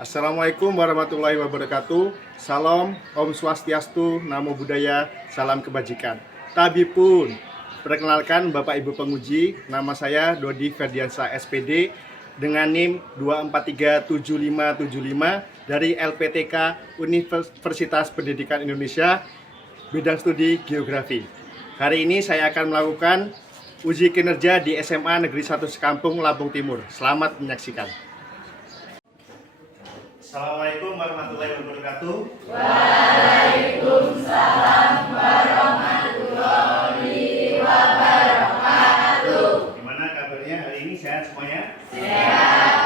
Assalamualaikum warahmatullahi wabarakatuh. Salam, Om Swastiastu, Namo Buddhaya, salam kebajikan. Tabipun, perkenalkan Bapak Ibu penguji, nama saya Dodi Ferdiansa SPD dengan NIM 2437575 dari LPTK Universitas Pendidikan Indonesia, bidang studi geografi. Hari ini saya akan melakukan uji kinerja di SMA Negeri 1 Sekampung, Lampung Timur. Selamat menyaksikan. Assalamualaikum warahmatullahi wabarakatuh. Waalaikumsalam warahmatullahi wabarakatuh. Gimana kabarnya hari ini? Sehat semuanya? Sehat.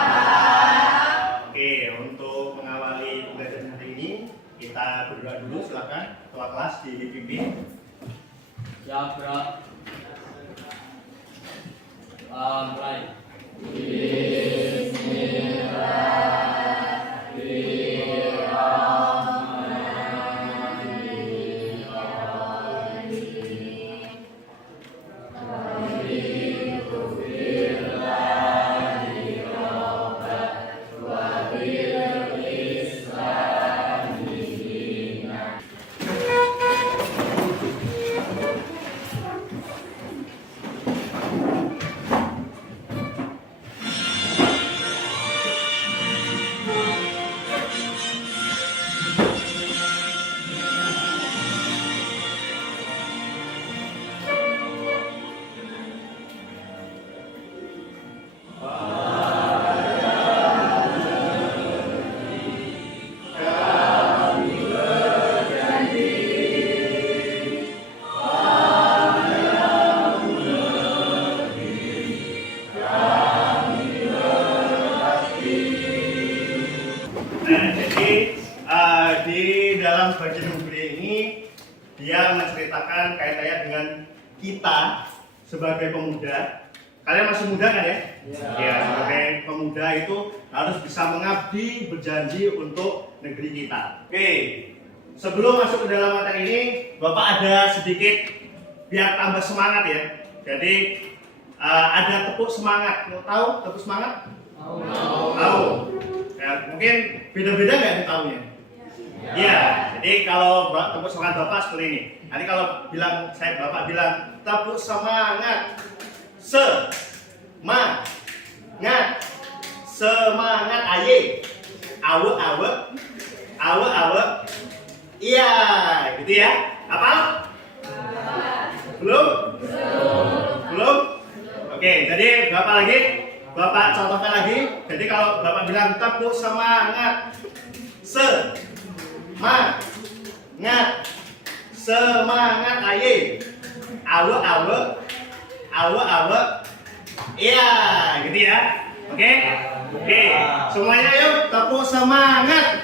Oke, untuk mengawali pembelajaran hari ini, kita berdoa dulu. Silakan ketua kelas dipimpin. Ya, bro. Mulai. Nah, jadi di dalam bagian buku ini dia menceritakan kaitannya dengan kita sebagai pemuda. Kalian masih muda kan ya? Ya, sebagai pemuda itu harus bisa mengabdi, berjanji untuk negeri kita. Oke, sebelum masuk ke dalam materi ini, Bapak ada sedikit biar tambah semangat ya. Jadi ada tepuk semangat. Mau tahu tepuk semangat? Tahu. Ya, mungkin beda-beda nggak nih tahunnya? Iya. Jadi kalau tepuk semangat Bapak seperti ini. Nanti kalau Bapak bilang tepuk semangat, semangat aye, awe, iya, gitu ya. Apa? Belum? Oke, jadi Bapak contohkan lagi. Jadi kalau Bapak bilang tepuk semangat, semangat aye, awe, iya, gitu ya. Oke, semuanya yuk tepuk semangat,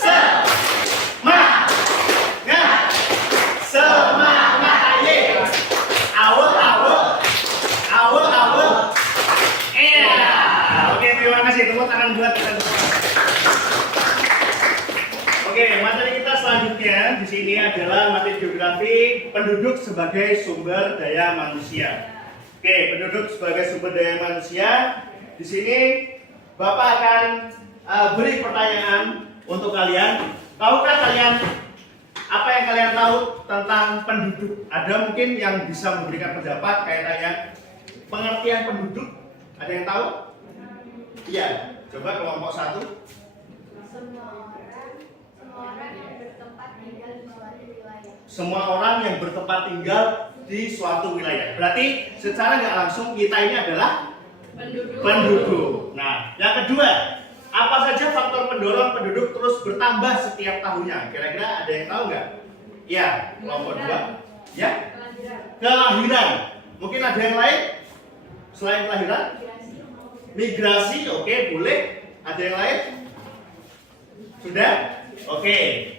semangat aye, awe, iya. Oke, terima kasih. Tepuk tangan buat kita. Oke, materi kita selanjutnya di sini adalah materi geografi penduduk sebagai sumber daya manusia. Oke, penduduk sebagai sumber daya manusia. Di sini Bapak akan beri pertanyaan untuk kalian. Tahukah kalian apa yang kalian tahu tentang penduduk? Ada mungkin yang bisa memberikan pendapat kaitannya pengertian penduduk. Ada yang tahu? Iya, coba kelompok 1. Semua orang yang bertempat tinggal di suatu wilayah. Berarti secara nggak langsung kita ini adalah penduduk. Nah, yang kedua, apa saja faktor pendorong penduduk terus bertambah setiap tahunnya? Kira-kira ada yang tahu nggak? Ya, kelompok 2. Ya, kelahiran. Mungkin ada yang lain selain kelahiran? Migrasi, oke, boleh. Ada yang lain? Sudah? Oke.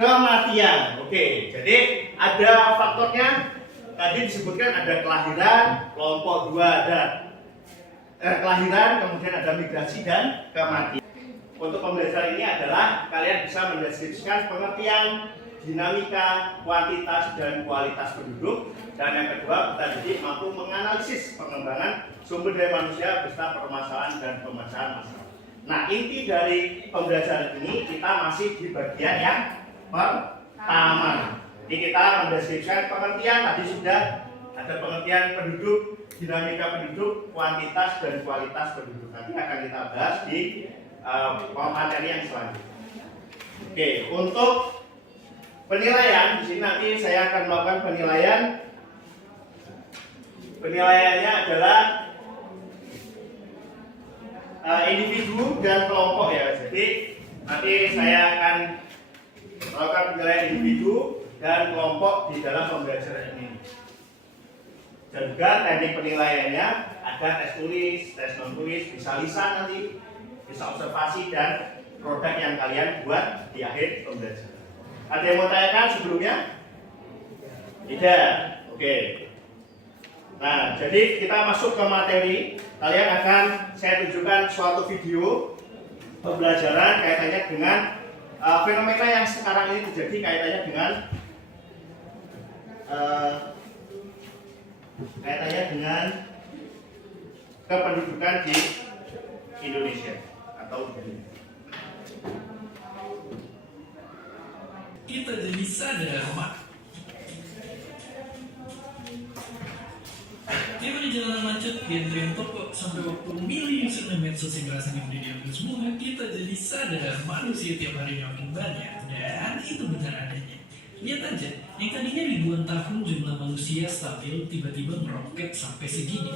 Kematian, oke. Jadi ada faktornya. Tadi disebutkan ada kelahiran, kelompok 2 ada kelahiran, kemudian ada migrasi dan kematian. Untuk pembelajaran ini adalah kalian bisa mendeskripsikan pengertian dinamika kuantitas dan kualitas penduduk, dan yang kedua peserta didik mampu menganalisis pengembangan sumber daya manusia beserta permasalahan dan pemecahan masalah. Nah, inti dari pembelajaran ini kita masih di bagian yang pertama. Jadi kita mendeskripsikan pengertian, tadi sudah ada pengertian penduduk, dinamika penduduk, kuantitas dan kualitas penduduk. Nanti akan kita bahas di materi yang selanjutnya. Oke, untuk penilaian di sini nanti saya akan melakukan penilaian. Penilaiannya adalah individu dan kelompok ya. Jadi nanti saya akan melakukan penilaian individu dan kelompok di dalam pembelajaran ini. Dan juga teknik penilaiannya ada tes tulis, tes non tulis, bisa lisan nanti, bisa observasi dan produk yang kalian buat di akhir pembelajaran. Ada yang mau tanyakan sebelumnya? Tidak. Oke. Nah, jadi kita masuk ke materi. Kalian akan saya tunjukkan suatu video pembelajaran kaitannya dengan fenomena yang sekarang ini terjadi, kaitannya dengan kependudukan di Indonesia atau di dunia. Kita jadi sadar, Mak. Memang di jalanan macet, di antrian toko, sampai waktu memilih user dan medsos yang rasanya udah diambil semua, kita jadi sadar manusia tiap hari makin banyak, dan itu benar adanya. Lihat aja, yang tadinya ribuan tahun jumlah manusia stabil tiba-tiba meroket sampai segini.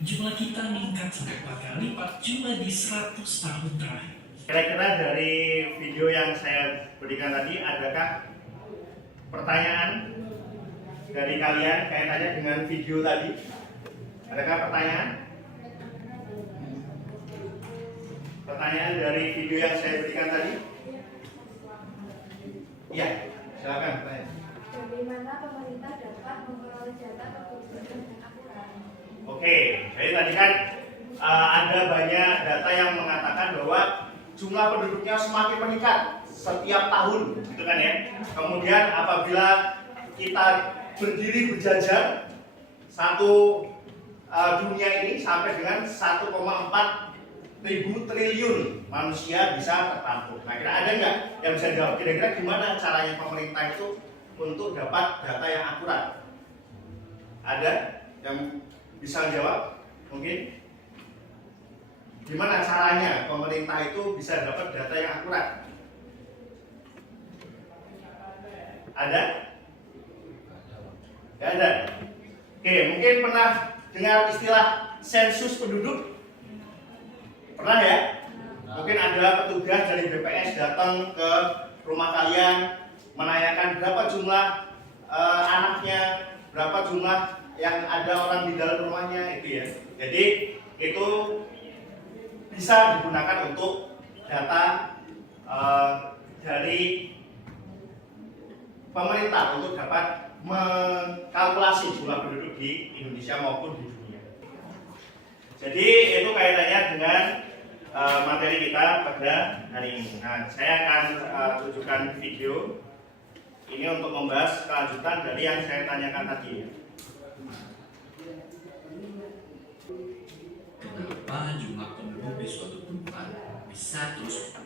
Jumlah kita meningkat sampai 4 kali lipat cuma di 100 tahun terakhir. Kira-kira dari video yang saya berikan tadi, adakah pertanyaan dari kalian kaitannya dengan video tadi? Adakah pertanyaan? Pertanyaan dari video yang saya berikan tadi? Iya, silakan bertanya. Bagaimana pemerintah dapat memperoleh data kependudukan yang akurat? Oke, jadi tadi kan ada banyak data yang mengatakan bahwa jumlah penduduknya semakin meningkat setiap tahun, gitu kan ya. Kemudian apabila kita berdiri berjajar satu dunia ini sampai dengan 1,4 ribu triliun manusia bisa tertampung. Nah, kira ada nggak yang bisa jawab? Kira-kira gimana caranya pemerintah itu untuk dapat data yang akurat? Ada yang bisa jawab? Mungkin? Gimana caranya pemerintah itu bisa dapat data yang akurat? Ada? Tidak ada. Oke, mungkin pernah dengar istilah sensus penduduk? Pernah ya? Mungkin ada petugas dari BPS datang ke rumah kalian menanyakan berapa jumlah anaknya, berapa jumlah yang ada orang di dalam rumahnya, itu ya. Jadi itu bisa digunakan untuk data dari pemerintah untuk dapat mengkalkulasi jumlah penduduk di Indonesia maupun di dunia. Jadi itu kaitannya dengan materi kita pada hari ini. Nah, saya akan tunjukkan video ini untuk membahas kelanjutan dari yang saya tanyakan tadi. Kenapa jumlah penduduk di suatu tempat bisa terus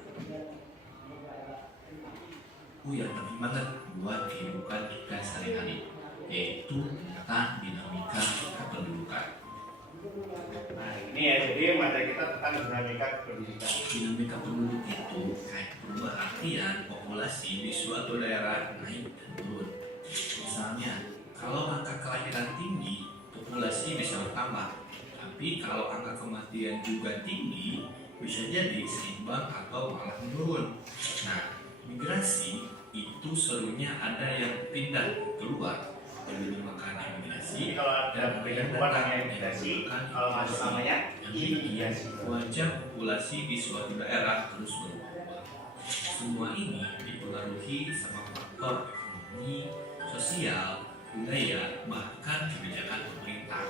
yang penting banget buat kehidupan kita sehari-hari, yaitu tentang dinamika kependudukan. Nah, ini ya, jadi materi kita tentang dinamika kependudukan. Dinamika penduduk itu kayak berartian populasi di suatu daerah naik dan turun. Misalnya, kalau angka kelahiran tinggi, populasi bisa bertambah. Tapi kalau angka kematian juga tinggi, bisa jadi seimbang atau malah menurun. Nah, migrasi itu serunya ada yang pindah keluar, penduduk makan imigrasi. Kalau ada pindah keluar namanya imigrasi, kalau masuk namanya imigrasi. Wajah populasi di suatu daerah terus berubah. Semua ini dipengaruhi sama faktor ekonomi, sosial, budaya, bahkan kebijakan pemerintah.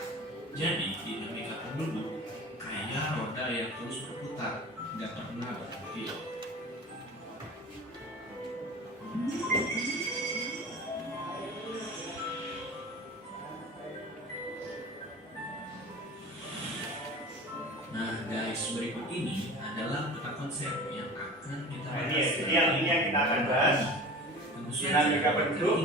Jadi dinamika penduduk kayak roda yang terus berputar, nggak pernah berhenti. berikut ini adalah peta konsep yang akan kita Nah, bahas. jadi ini yang kita akan bahas. Dinamika penduduk.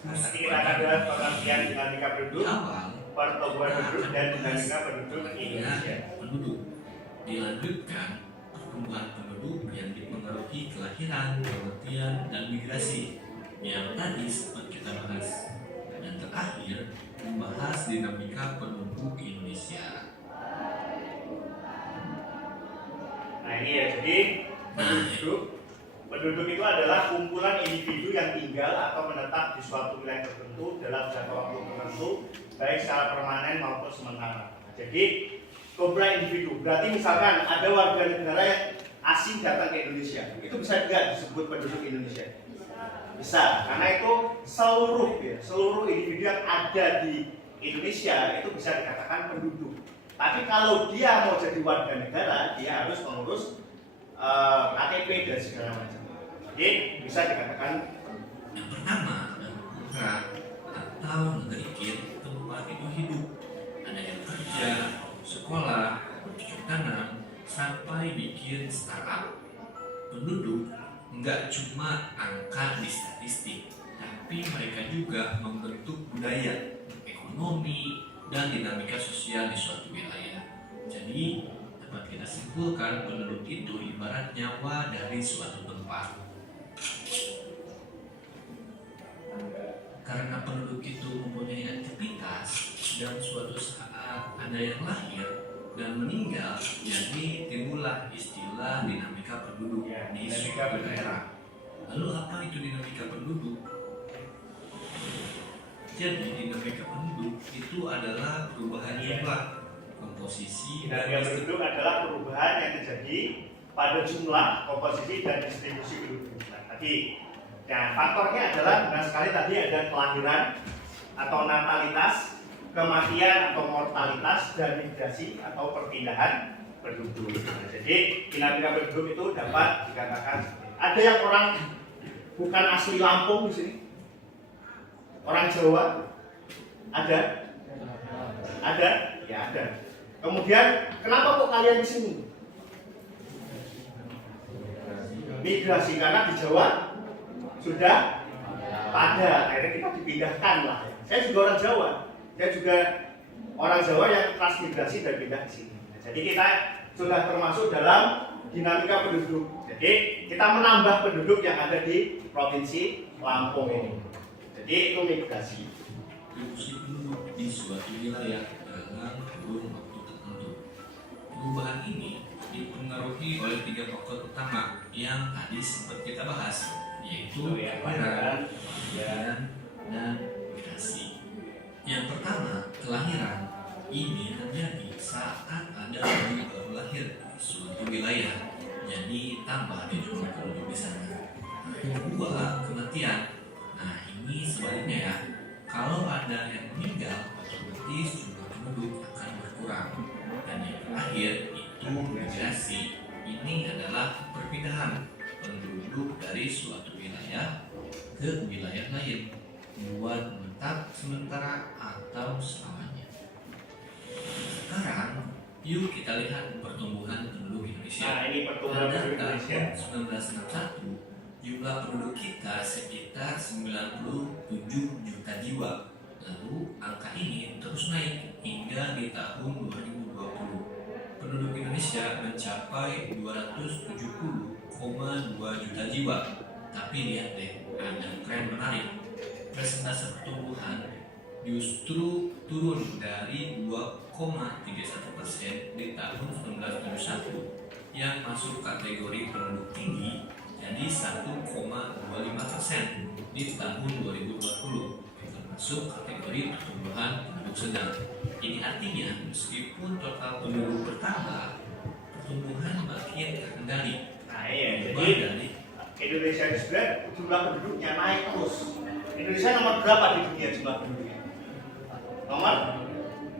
Nanti kita akan bahas pengertian dinamika Di penduduk, awal, pertumbuhan penduduk, dan dinamika penduduk Indonesia. penduduk. Dilanjutkan pertumbuhan penduduk yang dipengaruhi kelahiran, kematian, dan migrasi yang tadi sempat kita bahas. Dan terakhir membahas dinamika penduduk Indonesia. Nah ini ya, jadi penduduk itu adalah kumpulan individu yang tinggal atau menetap di suatu wilayah tertentu dalam jangka waktu tertentu, baik secara permanen maupun sementara. Jadi kumpulan individu, berarti misalkan ada warga negara yang asing datang ke Indonesia, itu bisa juga disebut penduduk Indonesia. Bisa, karena itu seluruh individu yang ada di Indonesia itu bisa dikatakan penduduk. Tapi kalau dia mau jadi warga negara, dia harus mengurus KTP dan segala macam. Jadi bisa dikatakan Yang pertama, negara atau negeri tempat itu hidup. Ada yang kerja, sekolah, bercocok tanam, sampai bikin startup. Penduduk nggak cuma angka di statistik, tapi mereka juga membentuk budaya, ekonomi, dan dinamika sosial di suatu wilayah. Jadi dapat kita simpulkan penduduk itu ibarat nyawa dari suatu tempat. Karena penduduk itu mempunyai aktivitas dan suatu saat ada yang lahir dan meninggal, jadi timbullah istilah dinamika penduduk Ya, di dinamika suatu penduduk. daerah. Lalu apa itu dinamika penduduk? Jadi dinamika penduduk itu adalah perubahan jumlah, komposisi, dinamika penduduk adalah perubahan yang terjadi pada jumlah, komposisi, dan distribusi penduduk. Nah, tadi, nah faktornya adalah benar sekali tadi ada kelahiran atau natalitas, kematian atau mortalitas, dan migrasi atau perpindahan penduduk. Nah, jadi dinamika penduduk itu dapat dikatakan ada yang orang bukan asli Lampung di sini, orang Jawa ada, ya ada. Kemudian kenapa kok kalian di sini? Migrasi karena di Jawa sudah pada, akhirnya kita dipindahkan lah. Saya juga orang Jawa, saya juga orang Jawa yang transmigrasi dan pindah ke sini. Nah, jadi kita sudah termasuk dalam dinamika penduduk. Jadi kita menambah penduduk yang ada di provinsi Lampung ini. Jadi itu migrasi. distribusi penduduk di suatu wilayah dalam kurun waktu tertentu. Perubahan ini dipengaruhi oleh 3 faktor utama yang tadi sempat kita bahas, yaitu kelahiran, dan migrasi. Yang pertama, kelahiran. Ini terjadi saat ada bayi baru lahir di suatu wilayah, jadi tambah di jumlah penduduk di sana. Yang kedua, kematian. Nah, ini sebaliknya ya. Kalau ada yang meninggal, otomatis jumlah penduduk akan berkurang. Dan yang terakhir itu migrasi. Ini adalah perpindahan penduduk dari suatu wilayah ke wilayah lain buat menetap sementara atau selamanya. Sekarang, yuk kita lihat pertumbuhan penduduk Indonesia. Nah ini pertumbuhan Pada penduduk tahun Indonesia. 1961, jumlah penduduk kita sekitar 97 juta jiwa. Lalu angka ini terus naik hingga di tahun 2020. Penduduk Indonesia mencapai 270,2 juta jiwa. Tapi lihat deh, ada tren menarik. Persentase pertumbuhan justru turun dari 2,31% di tahun 1971 yang masuk kategori penduduk tinggi jadi 1,25% di tahun 2020 termasuk kategori pertumbuhan penduduk sedang. Ini artinya meskipun total penduduk bertambah, pertumbuhan makin terkendali. Nah iya, Berubah jadi dari Indonesia itu sebenarnya jumlah penduduknya naik terus. Indonesia nomor berapa di dunia jumlah penduduknya?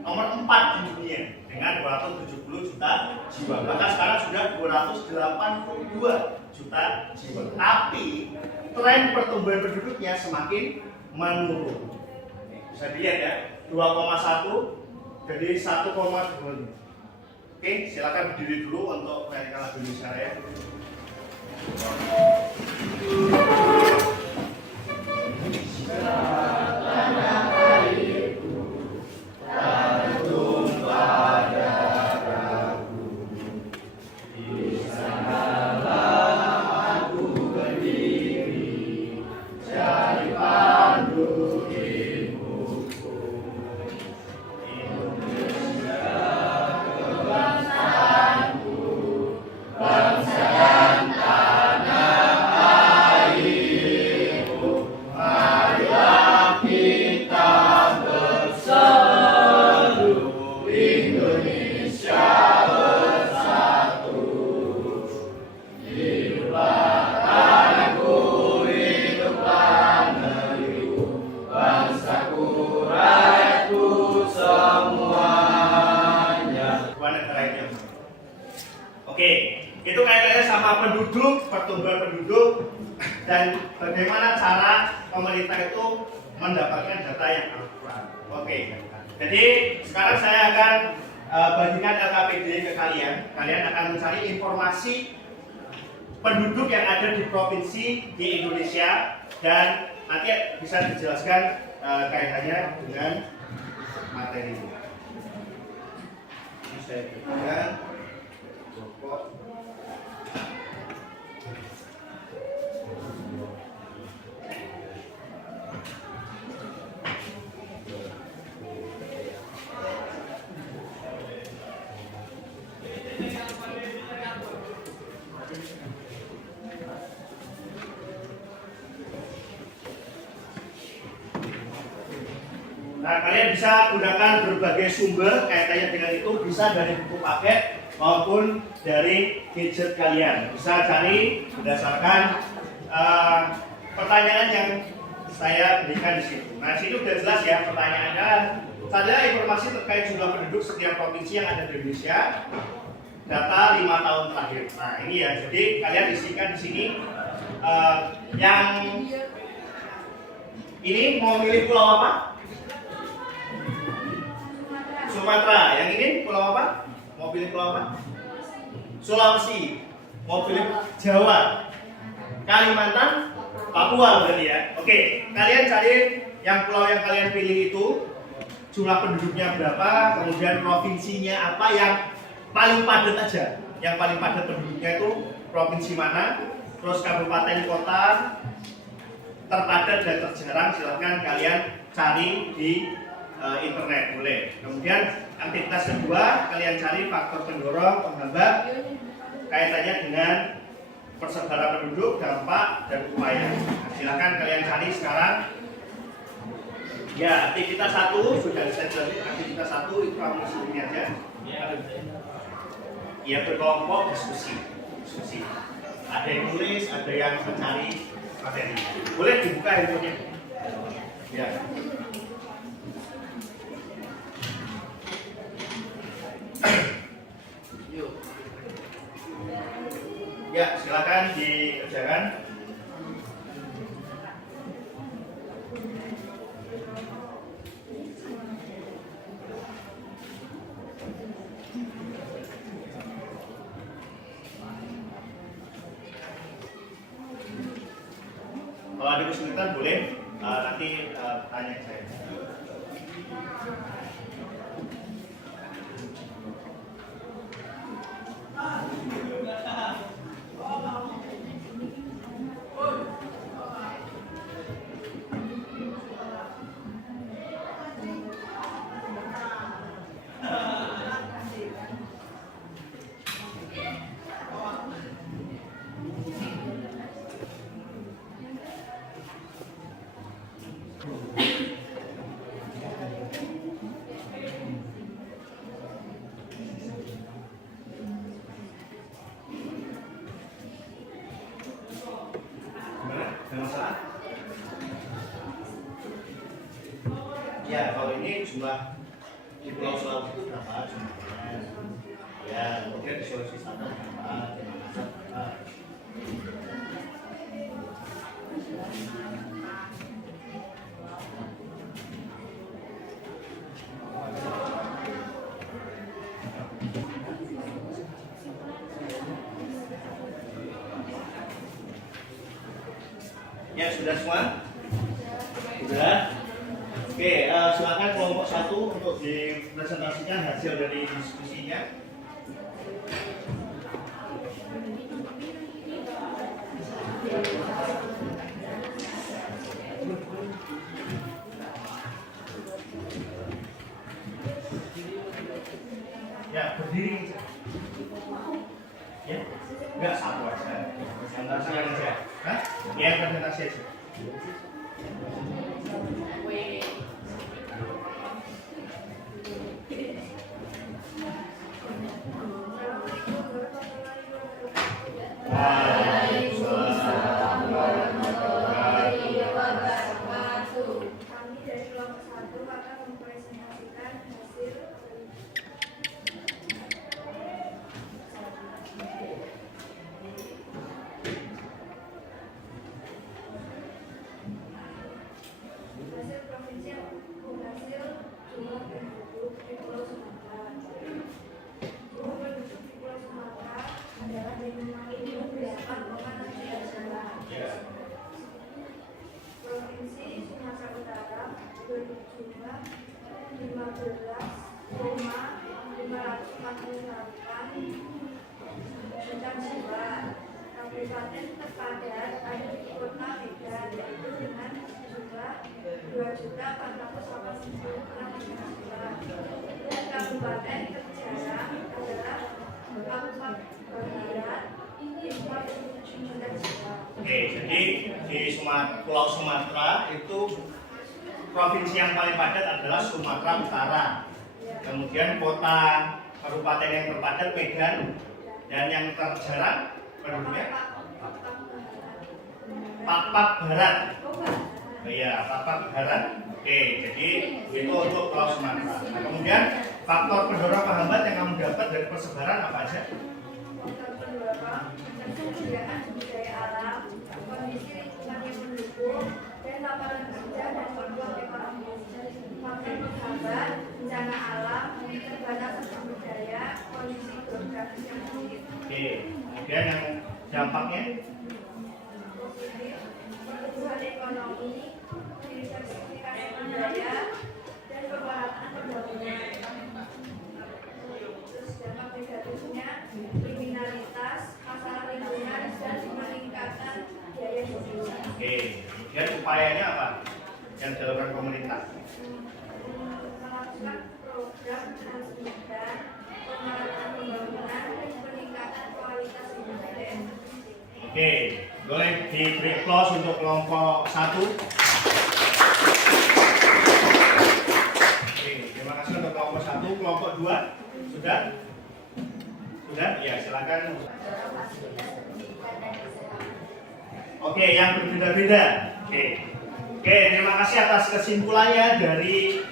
Nomor 4 di dunia dengan 270 juta jiwa. Bahkan sekarang sudah 282 juta jiwa. Tapi tren pertumbuhan penduduknya semakin menurun. Bisa dilihat ya, 2,1 jadi 1,2. Oke, silakan berdiri dulu untuk menyanyikan lagu Indonesia Raya. Oke, itu kaitannya sama penduduk, pertumbuhan penduduk, dan bagaimana cara pemerintah itu mendapatkan data yang akurat. Oke, jadi sekarang saya akan bagikan LKPD ke kalian. Kalian akan mencari informasi penduduk yang ada di provinsi di Indonesia dan nanti bisa dijelaskan kaitannya dengan materi ini. Saya berikan. Nah, kalian bisa gunakan berbagai sumber kaitannya dengan itu, bisa dari buku paket maupun dari gadget kalian. Bisa cari berdasarkan pertanyaan yang saya berikan di situ. Nah, di situ sudah jelas ya pertanyaannya. Carilah informasi terkait jumlah penduduk setiap provinsi yang ada di Indonesia. Data 5 tahun terakhir. Nah, ini ya. Jadi kalian isikan di sini yang ini mau milih pulau apa? Sumatera. Yang ini pulau apa? Mau pilih pulau apa? Sulawesi. Mau pilih Jawa. Kalimantan, Papua berarti ya. Oke, kalian cari yang pulau yang kalian pilih itu, jumlah penduduknya berapa, kemudian provinsinya apa yang paling padat aja. Yang paling padat penduduknya itu provinsi mana, terus kabupaten kota terpadat dan terjarang, silahkan kalian cari di internet boleh. Kemudian aktivitas kedua, kalian cari faktor pendorong, penghambat kaitannya dengan persebaran penduduk, dampak, dan upaya. Nah, silakan kalian cari sekarang. Ya, aktivitas 1 sudah saya jelaskan. Aktivitas 1 itu kamu ini aja. Ya, berkelompok diskusi. Ada yang tulis, ada yang mencari materi. Boleh dibuka handphonenya. Ya. Ya, silakan dikerjakan. Kalau ada kesulitan boleh nanti tanya ke saya. Ya, kalau ini jumlah di Pulau Sulawesi itu berapa jumlahnya? Ya, kemudian di Sulawesi Selatan berapa? Di Makassar berapa? Ya, sudah semua? Sudah. Oke, silakan kelompok 1 untuk dipresentasikan hasil dari diskusinya. Ya, berdiri. Ya, enggak satu aja. Presentasi aja. Hah? Ya, presentasi aja. Kami dari kelompok 1 akan mempresentasikan hasil provinsi yang menghasil jumlah penduduk di Pulau Sumatera. Jumlah penduduk di Pulau Sumatera adalah 5.028,6 Provinsi Sumatera Utara berjumlah 15,548 juta jiwa. Kabupaten terpadat ada di kota Medan yaitu dengan jumlah 2.486 jiwa. Dan kabupaten terjarang adalah Kabupaten Barat 57 juta jiwa. Oke, jadi di Pulau Sumatera itu provinsi yang paling padat adalah Sumatera Utara. Kemudian kota kabupaten yang terpadat Medan, dan yang terjarang penduduknya Pakpak Barat. Iya, Pakpak Barat. Oke, jadi itu untuk Pulau Sumatera. Nah, kemudian faktor pendorong penghambat yang kamu dapat dari persebaran apa aja? Faktor pendorong ketersediaan sumber daya alam, kondisi lingkungan yang mendukung, dan lapangan kerja dan peluang ekonomi. Faktor penghambat, bencana alam, keterbatasan sumber daya, kondisi geografis yang sulit. Oke, kemudian yang dampaknya? Positif, pertumbuhan ekonomi, diversifikasi budaya, dan pemerataan pembangunan. Terus dampak negatifnya, kriminalitas, masalah lingkungan, dan peningkatan biaya hidup. Oke, kemudian upayanya apa yang dilakukan pemerintah? Melakukan program transmigran, pemerataan pembangunan, dan peningkatan kualitas hidup daerah. Oke, boleh diberi applause untuk kelompok 1. Oke, terima kasih untuk kelompok 1. Kelompok 2 sudah? Sudah? Ya, silakan. Oke, yang berbeda-beda. Oke, terima kasih atas kesimpulannya dari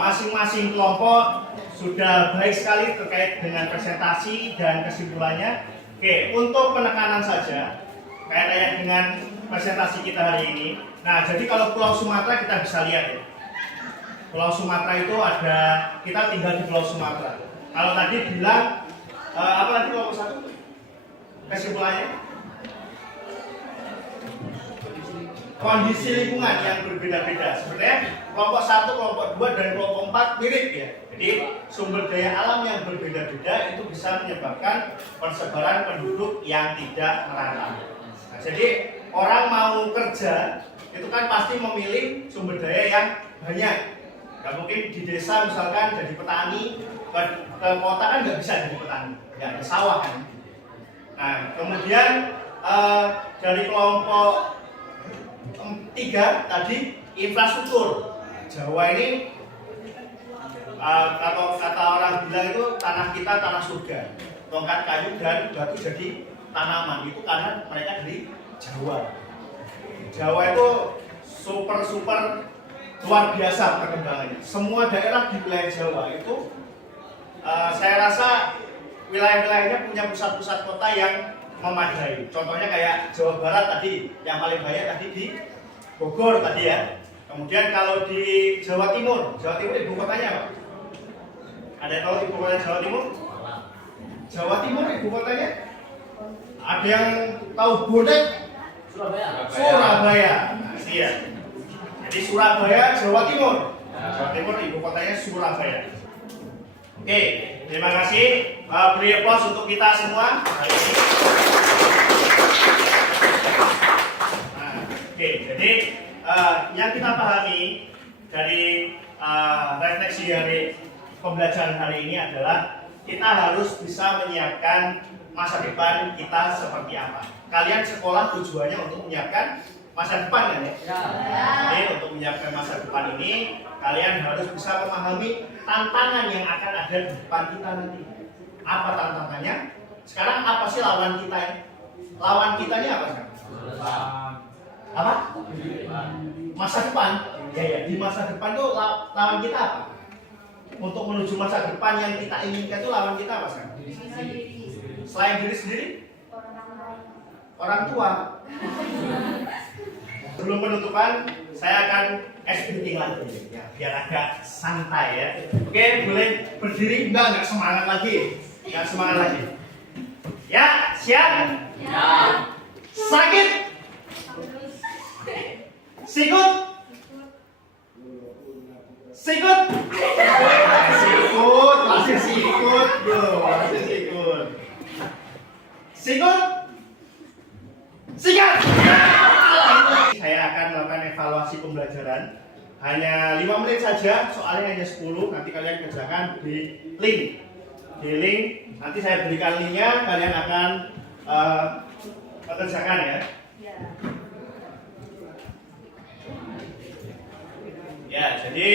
masing-masing kelompok. Sudah baik sekali terkait dengan presentasi dan kesimpulannya. Oke, untuk penekanan saja kaitannya dengan presentasi kita hari ini. Nah, jadi kalau Pulau Sumatera kita bisa lihat ya. Pulau Sumatera itu ada, kita tinggal di Pulau Sumatera. Kalau tadi bilang apa tadi kelompok 1? Kesimpulannya? Kondisi lingkungan yang berbeda-beda. Sebenarnya kelompok 1, kelompok 2, dan kelompok 4 mirip ya. Jadi sumber daya alam yang berbeda-beda itu bisa menyebabkan persebaran penduduk yang tidak merata. Nah, jadi orang mau kerja itu kan pasti memilih sumber daya yang banyak. Gak mungkin di desa misalkan jadi petani, ke kota kan nggak bisa jadi petani, ya ada sawah kan. Nah, kemudian dari kelompok 3 tadi infrastruktur. Jawa ini kata orang bilang itu tanah kita tanah surga, tongkat kayu dan batu jadi tanaman, itu karena mereka dari Jawa. Jawa itu super luar biasa perkembangannya. Semua daerah di wilayah Jawa itu saya rasa wilayah-wilayahnya punya pusat-pusat kota yang memadai. Contohnya kayak Jawa Barat tadi, yang paling banyak tadi di Bogor tadi ya. Kemudian kalau di Jawa Timur ibu kotanya apa? Ada yang tahu ibu kota Jawa Timur? Jawa Timur ibu kotanya? Ada yang tahu Bonek? Surabaya. Surabaya. Nah, iya. Jadi Surabaya, Jawa Timur. Jawa Timur ibu kotanya Surabaya. Oke, terima kasih. Beri aplaus untuk kita semua hari ini. Nah, oke, jadi yang kita pahami dari refleksi hari pembelajaran hari ini adalah kita harus bisa menyiapkan masa depan kita seperti apa. Kalian sekolah tujuannya untuk menyiapkan masa depan kan ya? Jadi untuk menyiapkan masa depan ini kalian harus bisa memahami tantangan yang akan ada di depan kita nanti. Apa tantangannya? Sekarang apa sih lawan kita ya? Lawan kitanya apa sekarang? Apa? Masa depan. Ya, di masa depan tuh lawan kita apa? Untuk menuju masa depan yang kita inginkan itu lawan kita apa sekarang? Selain diri sendiri? Orang tua. Sebelum penutupan, saya akan SPT lagi ya, biar agak santai ya. Oke, boleh berdiri? Enggak semangat lagi. Enggak semangat lagi. Ya, siap? Ya. Sakit? Sikut? Sikut? Sikut, masih sikut, bro, masih sikut. Sikut? Sikat! Saya akan melakukan evaluasi pembelajaran. Hanya 5 menit saja, soalnya hanya 10. Nanti kalian kerjakan di link. Di link, nanti saya berikan linknya, kalian akan mengerjakan ya. Ya, jadi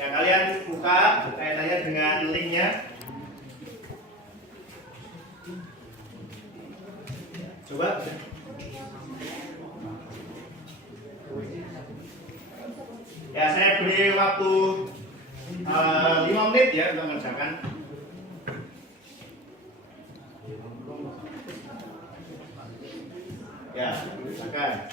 ya kalian buka kaitannya dengan linknya. Coba. Ya, saya beri waktu 5 menit ya untuk mengerjakan. Ya, silakan.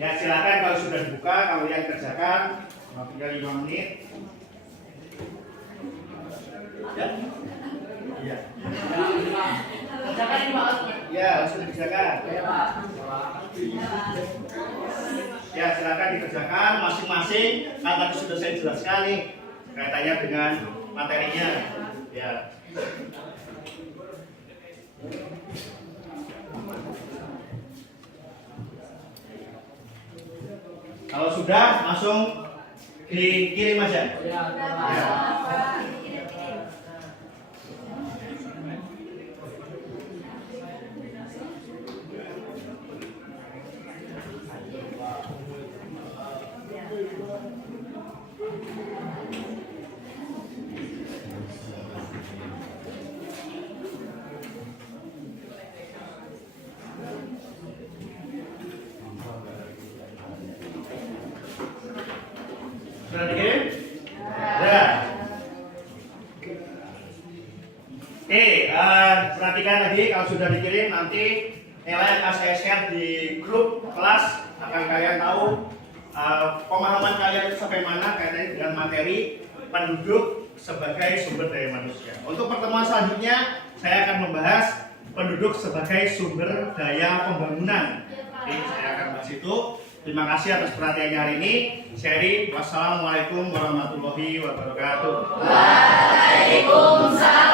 Ya, silakan kalau sudah dibuka, kalian kerjakan. Tinggal 5 menit. Ya. Iya. Kerjakan ini Pak. Ya, harus dikerjakan. Ya Pak. Ya, silakan dikerjakan masing-masing. Kan tadi sudah saya jelaskan nih kaitannya dengan materinya. Ya. Kalau sudah, langsung dikirim aja. Ya. Ya. Sudah dikirim? Ya. Oke, perhatikan lagi kalau sudah dikirim nanti nilai akan saya share di grup kelas, akan kalian tahu pemahaman kalian itu sampai mana kaitannya dengan materi penduduk sebagai sumber daya manusia. Untuk pertemuan selanjutnya saya akan membahas penduduk sebagai sumber daya pembangunan. Oke, saya akan bahas itu. Terima kasih atas perhatiannya hari ini. Syari, wassalamualaikum warahmatullahi wabarakatuh. Waalaikumsalam.